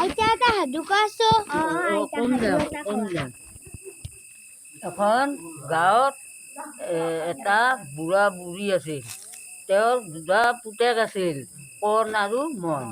আইতা এটা সাধু কোৱাছো। এখন গাঁৱত এটা বুঢ়া বুঢ়ী আছিল। তেওঁৰ দুটা পুতেক আছিল, কণ আৰু মন।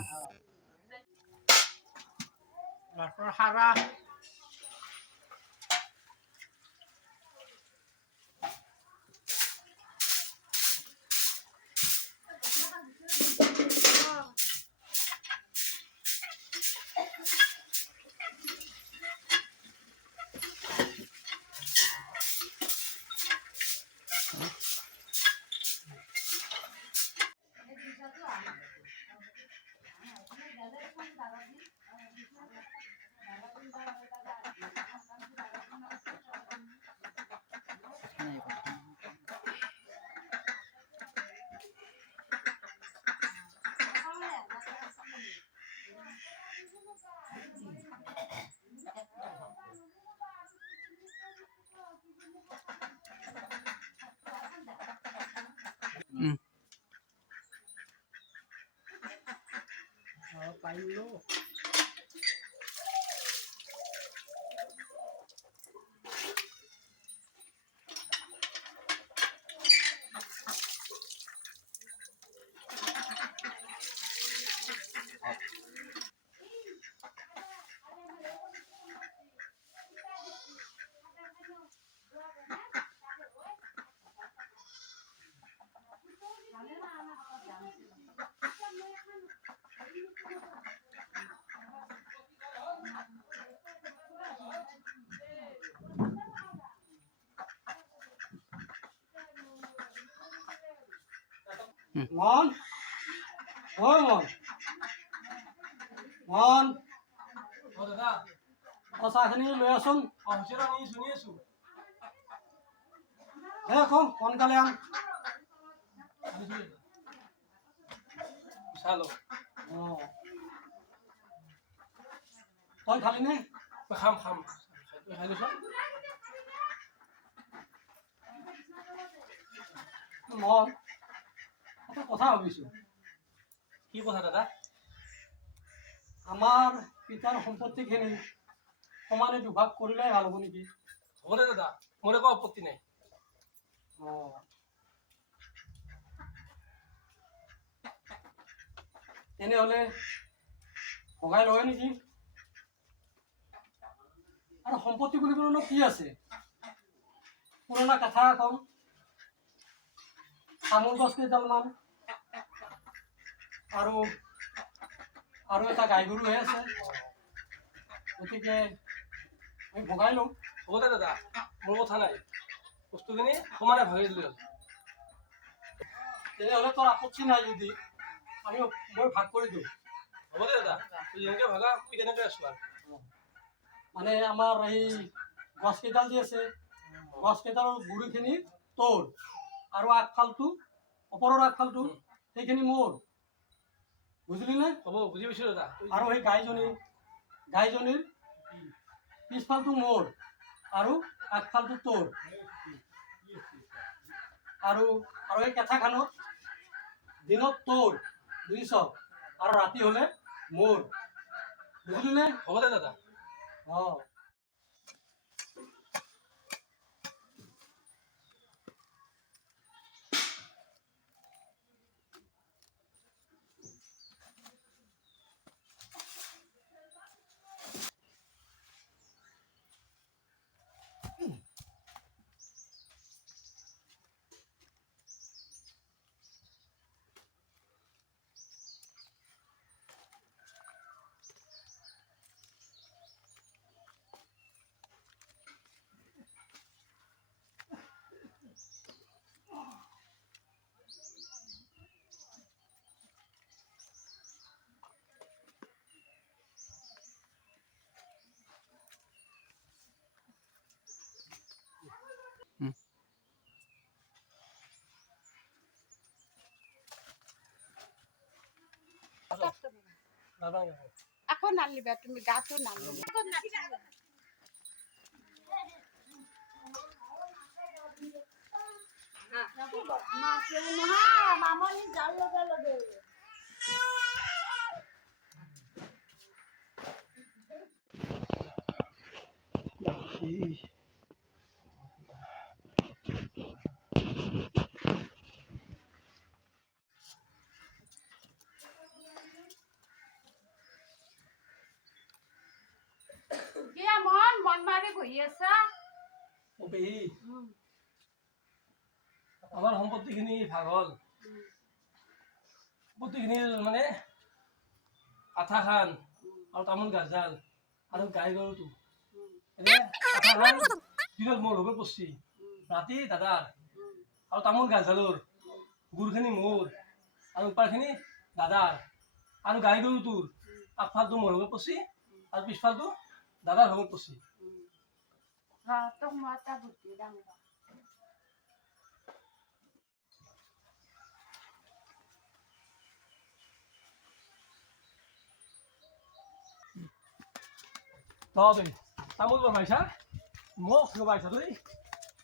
মন মন মন চাহখিনি লৈ আছোন। আকৌ সোনকালে আন। তই খালি নে? খাম খাম খাই লৈছ। মন এটা কথা ভাবিছো। কি কথা দাদা? আমাৰ পিতাৰ সম্পত্তিখিনি সমানে দুভাগ কৰিলে ভাল হ'ব নেকি? হ'ব দে দাদা, মোৰ একো আপত্তি নাই। তেনেহ'লে ভগাই লয় নেকি? আৰু সম্পত্তি বুলিবলৈনো কি আছে? পুৰণা কথা কওঁ, তামোল গছ কেইডালমান আৰু এটা গাই গৰুহে আছে। গতিকে আমি ভগাই লওঁ। হ'ব দে দাদা, মোৰ কথা নাই। বস্তুখিনি সমানে ভাগি দিলে হ'ল। তেনেহ'লে তোৰ আপত্তি নাই যদি মই ভাগ কৰি দিওঁ। হ'ব দে দাদা, তুই যেনেকৈ ভাগা মই তেনেকৈ আছোঁ আৰু। মানে আমাৰ এই গছকেইডাল যি আছে, গছকেইডালৰ গুৰিখিনি তোৰ আৰু আগফালটো, ওপৰৰ আগফালটো সেইখিনি মোৰ। বুজিলি নে? হ'ব, বুজি পাইছোঁ দাদা। আৰু সেই গাইজনীৰ পিছফালটো মোৰ আৰু আগফালটো তোৰ। আৰু এই কেঁচাখানত দিনত তোৰ, বুজিছ, আৰু ৰাতি হ'লে মোৰ। বুজিলি নে? হ'ব দে দাদা। অঁ। আকৌ নালিবা তুমি, গাটো নালিবা। কিয় মন মাৰি বহি আছা? অ পেহী আমাৰ সম্পত্তিখিনি ভাগ হ'ল সম্পত্তিখিনি মানে আঠা খান আৰু তামোল গাছডাল আৰু গাই গৰুটো এতিয়া আঠা খান দিনত মোৰ লগত পৰছি ৰাতি দাদাৰ আৰু তামোল গাছডালৰ গুৰখিনি মোৰ আৰু ওপাৰখিনি দাদাৰ আৰু গাই গৰুটোৰ আগফালটো মোৰ লগত পৰছি আৰু পিছফালটো দাদাৰ লগত পৰছি তোক মই এটা বুদ্ধি দাম তই তামোল বনাইছা মোক লগাইছা তই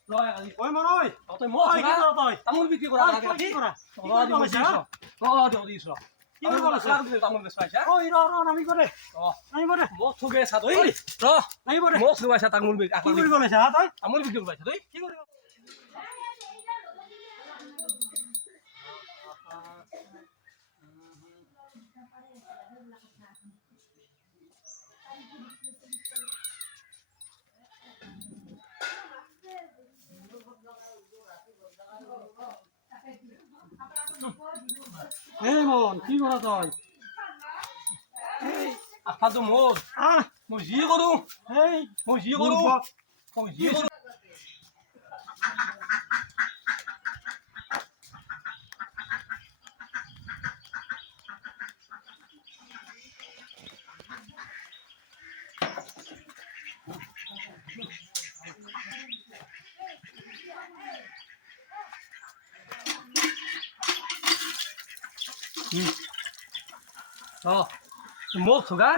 লগাই আজি ঐ মৰৈ তই মোক কি কৰ তই তামোল বিক্ৰী কৰা কি কৰা কি তামোল বেচ পাইছা ঐ নামি কৰে নামিব দে মোক ঠগে আছা তই নামিব দে মোক লগাইছা তামোল কি কৰিব লৈছা তই তামোল বিক্ৰী কৰাইছা তই কি কৰিব এই মন কি কৰা তই আগফালটো মোৰ মই যি কৰোঁ এই মই যি কৰোঁ মই যি কৰোঁ মোক ঠগা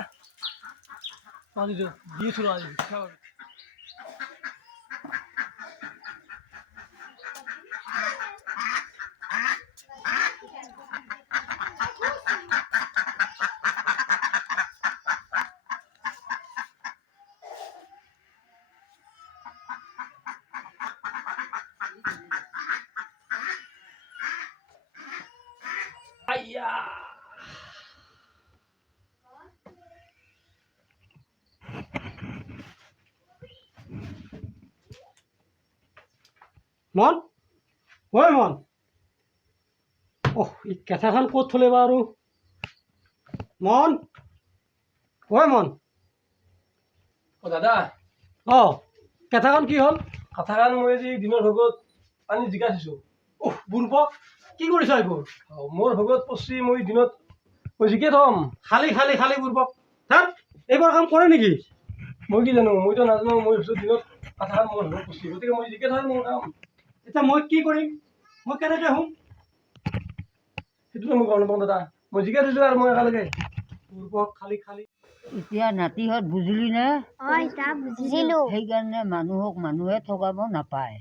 দি থোৱা আইয়া মন ঐ মন এই কেঁচাখন ক'ত থলে বাৰু মন ঐ মন অ দাদা কেঁচাখন কি হ'ল কথাখান মই আজি দিনৰ ভাগত পানী জিকাই থৈছোঁ বুৰ্বক কি কৰিছ এইবোৰ মোৰ ভাগত পৰছি মই দিনত মই জিকে থম খালি বুৰ্বক থাক এইবাৰ কাম কৰে নেকি মই কি জানো মইতো নাজানো মই ভাবিছোঁ দিনত কথাখান মোৰ ভাগত পৰছি গতিকে মই জিকে থম মোৰ কাম এতিয়া মই কি কৰিম মই কেনেকৈ শুম সেইটোতো মই গম নাপাওঁ দাদা মই জিকে থৈছোঁ আৰু মই একেলগে বুৰ্বক খালি এতিয়া নাতিহঁত বুজিলি নে বুজিলো সেইকাৰণে মানুহক মানুহে ঠগাব নাপায়